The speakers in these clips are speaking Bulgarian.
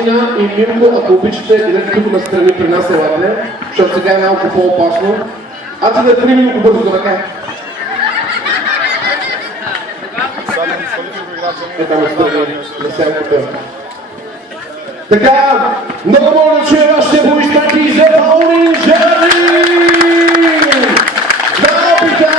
Ангелина и Мирко, ако обичате, идете тук настрани при нас, елате, защото сега е малко по-опасно. Ати да тръгнем Мирко бързо до ръка. Е там настрани, на сянката. Така, много моля да чуя вашите аплодисменти за Паулин Жерлин! На опита!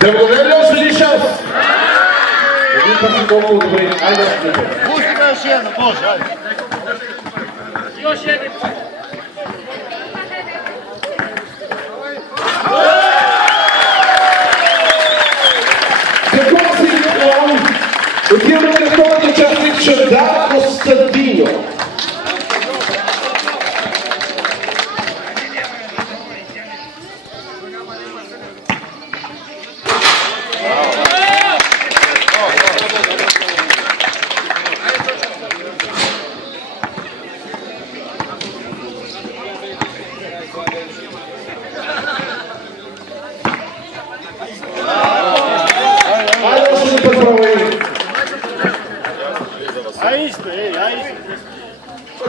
Да благодаря ли още един шанс? Един път си толкова добре. Айде още един. Пусти да ще една, може, айде. Još jedan. Какво си план? Отиваме на втория участник Чавдар Костадинов.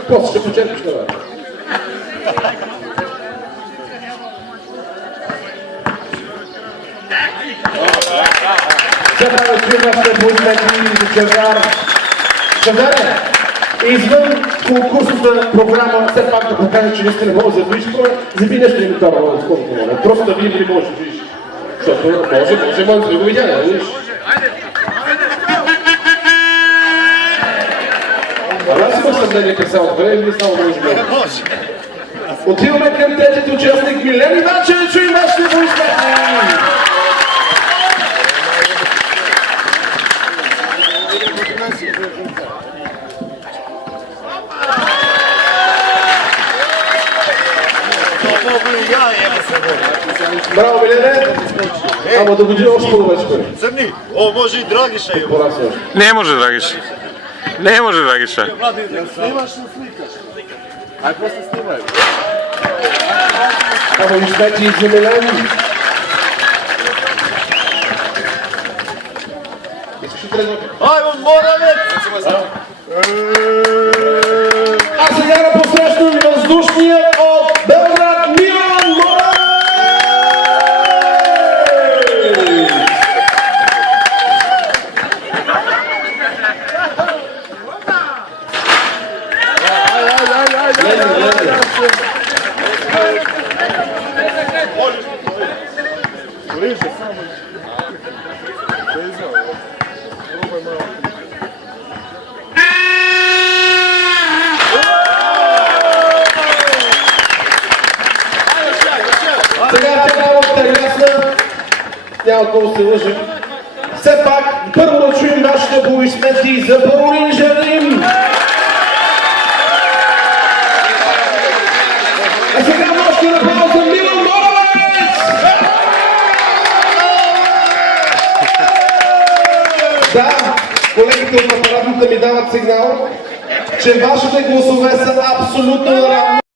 После ще почерпиш това. Сега да чуем нашите аплодисменти за Чавдар. Чавдаре, извън конкурсната програма, все пак да покажа, че наистина мога да видиш, заби нещо елементарно, отколкото моля. Просто да видим ли можеш да видиш. Защото може да го видя, не видиш. Аз имам съмнение как само добре или само може да може. Отиваме към третият участник Милен Иванчев, да чуем вашите аплодисменти! Браво, Милене! Ама да година още повече пари. Зърни! О, може и Драгиша има. Не може Драгиша. Не може Драгиша. Снимаш ли сликаш? Ай, просто снимай. Аплодисменти за Милен. Ай, Моравец! А сега да посрещам въздушния от Белград Милан Моравец! Сега тя е ясна, няма какво се лъжим. Все пак, първо да чуем нашите аплодисменти за Паулин Жерлин. А сега нощи направо за Милан Моравец! Да, колегите от апаратната ми дават сигнал, че вашите гласове са абсолютно наравно.